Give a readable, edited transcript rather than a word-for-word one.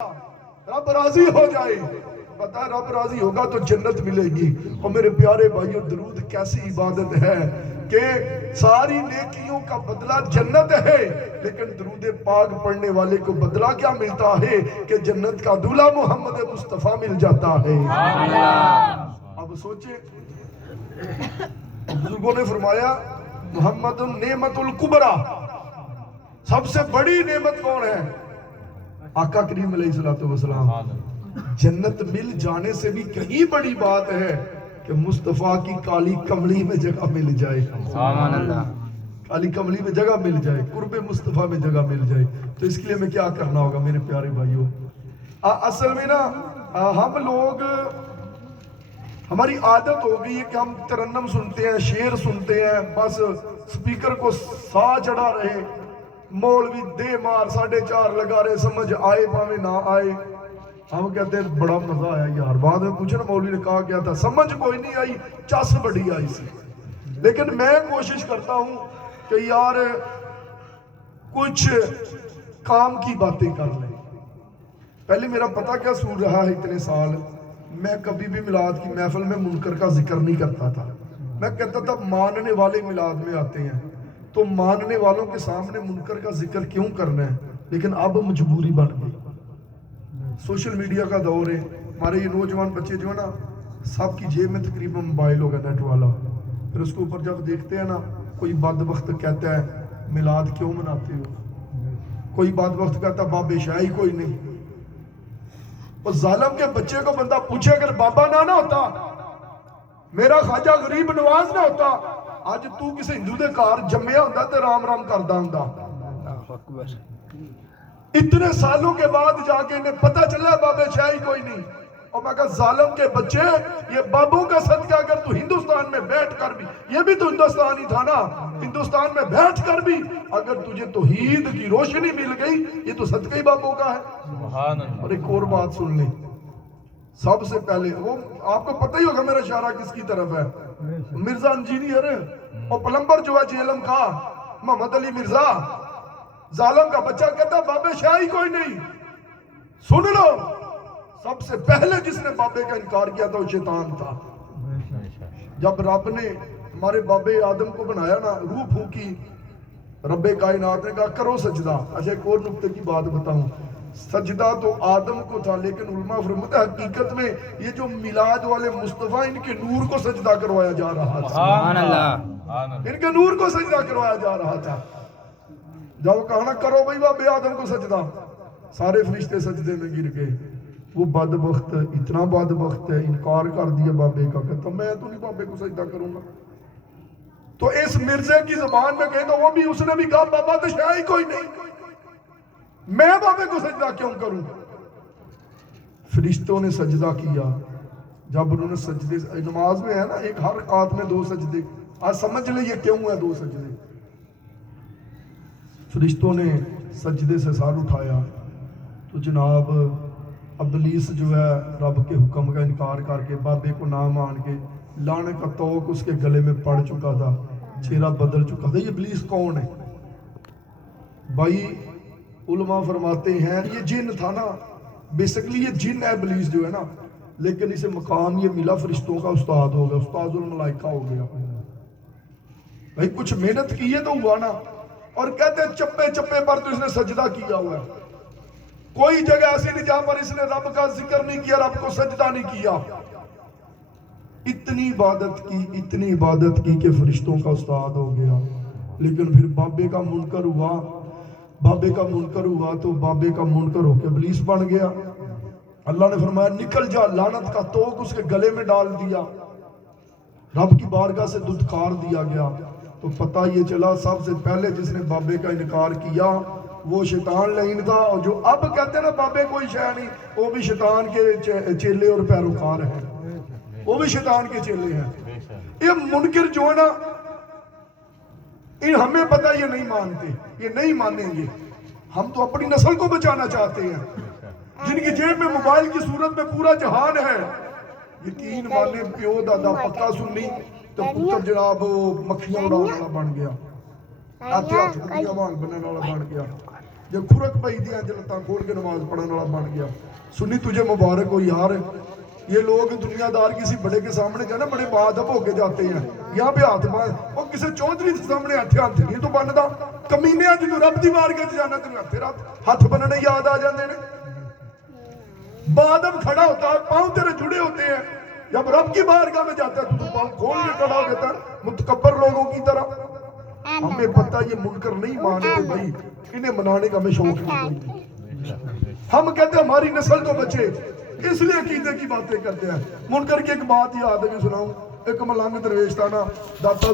رب راضی ہو جائے، پتا رب راضی ہوگا تو جنت ملے گی۔ اور میرے پیارے بھائیو، درود کیسی عبادت ہے کہ ساری نیکیوں کا بدلہ جنت ہے، لیکن درود پاک پڑھنے والے کو بدلہ کیا ملتا ہے کہ جنت کا دولہ محمد مصطفیٰ مل جاتا ہے۔ اب سوچیں، بزرگوں نے فرمایا محمد نعمت الکبریٰ، سب سے بڑی نعمت کون ہے؟ آقا کریم علیہ السلام۔ جنت مل جانے سے بھی کہیں بڑی بات ہے کہ مصطفیٰ کی کالی کملی میں جگہ مل جائے، کالی کملی میں جگہ مل جائے، قرب مصطفیٰ میں جگہ مل جائے۔ تو اس کے لیے میں کیا کرنا ہوگا میرے پیارے بھائیوں؟ اصل میں نا ہم لوگ، ہماری عادت ہو گئی ہے کہ ہم ترنم سنتے ہیں، شعر سنتے ہیں، بس سپیکر کو سا چڑھا رہے، مولوی دے مار 4:30 لگا رہے، سمجھ آئے پاوے نہ آئے۔ ہم کہتے ہیں بڑا مزہ آیا یار، بعد میں پوچھنا مولوی نے کہا کیا تھا، سمجھ کوئی نہیں آئی، چس بڑی آئی سی۔ لیکن میں کوشش کرتا ہوں کہ یار کچھ کام کی باتیں کر لیں۔ پہلے میرا پتہ کیا سور رہا ہے اتنے سال، میں کبھی بھی میلاد کی محفل میں منکر کا ذکر نہیں کرتا تھا۔ میں کہتا تھا ماننے والے میلاد میں آتے ہیں تو ماننے والوں کے سامنے منکر کا ذکر کیوں کرنا ہے، لیکن اب مجبوری بن گئی۔ سوشل میڈیا کا دور ہے، ہمارے یہ نوجوان بچے جو ہے نا، سب کی جیب میں تقریباً موبائل ہوگا نیٹ والا، پھر اس کے اوپر جب دیکھتے ہیں نا، کوئی بدبخت کہتا ہے میلاد کیوں مناتے ہو، کوئی بدبخت کہتا ہے بابے شاہی کوئی نہیں۔ اور ظالم کے بچے کو بندہ پوچھے اگر بابا نہ ہوتا، میرا خواجہ غریب نواز نہ ہوتا، آج تو کسی ہندو دے کار جمعہ ہوندہ تے رام رام کردہ ہوندہ۔ اتنے سالوں کے بعد جا کے انہیں پتہ چلا بابے شاہی کوئی نہیں۔ اور میں کہا ظالم کے بچے، یہ بابوں کا صدقہ اگر تو ہندوستان میں بیٹھ کر بھی، یہ بھی تو ہندوستانی تھا نا، ہندوستان میں بیٹھ کر بھی اگر تجھے توحید کی روشنی مل گئی، یہ تو صدقہ ہی بابوں کا ہے۔ اور ایک اور بات سن لیں، سب سے پہلے وہ آپ کو پتہ ہی ہوگا میرا اشارہ کس کی طرف ہے، مرزا انجینئر اور پلمبر جو ہے جیلم کا محمد علی مرزا، ظالم کا بچہ کہتا بابے شاہی کوئی نہیں۔ سن لو، سب سے پہلے جس نے بابے کا انکار کیا تھا وہ شیطان تھا۔ جب رب نے ہمارے بابے آدم کو بنایا نا، روح پھونکی، رب کائنات نے کہا کرو سجدہ۔ اچھا ایک اور نکتے کی بات بتاؤں، سجدہ تو آدم کو تھا، لیکن علماء فرماتے ہیں حقیقت میں یہ جو میلاد والے مصطفیٰ، ان کے نور کو سجدہ کروایا جا رہا تھا، ان کے نور کو سجدہ کروایا جا رہا تھا۔ جب کہا نا کرو بھئی بابے آدم کو سجدہ، سارے فرشتے سجدے میں گر گئے۔ وہ بدبخت اتنا بدبخت ہے، انکار کر دیا بابے کا، کہتا میں تو نہیں بابے کو سجدہ کروں گا۔ تو اس مرزے کی زبان میں کہے تو وہ بھی، اس نے بھی کہا بابا تو شاہی کوئی نہیں، میں بابے کو سجدہ کیوں کروں؟ فرشتوں نے سجدہ کیا۔ جب انہوں نے سجدے، نماز میں ہے نا ایک ہر رکعت میں 2 سجدے، آج سمجھ لیں یہ کیوں ہے 2 سجدے۔ فرشتوں نے سجدے سے سر اٹھایا تو جناب ابلیس جو ہے رب کے حکم کا انکار کر کے، بابے کو نہ مان کے، لانے کا توق اس کے گلے میں پڑ چکا تھا، چہرہ بدل چکا تھا۔ یہ ابلیس کون ہے بھائی؟ علماء فرماتے ہیں یہ جن تھا نا، بیسکلی یہ جن ہے ابلیس جو ہے نا، لیکن اسے مقام یہ ملا فرشتوں کا استاد ہو گیا، استاد الملائکہ ہو گیا۔ بھائی کچھ محنت کی ہے تو ہوا نا۔ اور کہتے ہیں چپے چپے پر تو اس نے سجدہ کیا ہوا ہے، کوئی جگہ ایسی نہیں جہاں پر اس نے رب کا ذکر نہیں کیا، رب کو سجدہ نہیں کیا۔ اتنی عبادت کی کہ فرشتوں کا استاد ہو گیا۔ لیکن پھر بابے کا منکر ہوا، تو بابے کا منکر ہو کے ابلیس بن گیا۔ اللہ نے فرمایا نکل جا، لعنت کا توق اس کے گلے میں ڈال دیا، رب کی بارگاہ سے دھتکار دیا گیا۔ تو پتہ یہ چلا سب سے پہلے جس نے بابے کا انکار کیا وہ شیطان لعین تھا، اور جو اب کہتے ہیں نا بابے کوئی شے نہیں، وہ بھی شیطان کے چیلے اور پیروکار ہیں، وہ بھی شیطان کے چیلے ہیں۔ یہ منکر جو ہے نا، ہمیں پتہ یہ نہیں مانتے، یہ نہیں مانیں گے۔ ہم تو اپنی نسل کو بچانا چاہتے ہیں، جن کی جیب میں موبائل کی صورت میں پورا جہان ہے۔ یقین مانے پیو دادا پکا سنی تو پتر جناب مکھیاں اڑانے والا بن گیا، ہاتھ گڈیاں بھان بننے والا بن گیا۔ جو کھرک پئی دی انج لتاں کھول کے نماز پڑھنے والا بن گیا. سنی تجھے مبارک ہو یار. یہ لوگ دنیا دار کسی بڑے کے سامنے جو ہے نا بڑے بادب ہو کے جاتے ہیں, یہاں پہ ہاتھ مار اور کسی چودھری کے سامنے ہاتھ نہیں تو بنتا. کمینے جدو رب دی بارگاہ جانا تیرے ہاتھ بننے یاد آ جاتے ہیں. بادب کھڑا ہوتا ہے, پاؤں تیرے جڑے ہوتے ہیں. جب رب کی بارگاہ میں جاتا ہے تو پاؤں کھول کے کھڑا ہو جاتا ہے متکبر لوگوں کی طرح. ہمیں پتہ یہ منکر نہیں مانتے بھائی, انہیں منانے کا ہمیں شوق نہیں. ہم کہتے ہیں ہماری نسل تو بچے, اس لیے عقیدے کی باتیں کرتے ہیں. منکر کی ایک بات یاد ہے کہ سناؤں. ایک ملنگ درویش تھا نا, داتا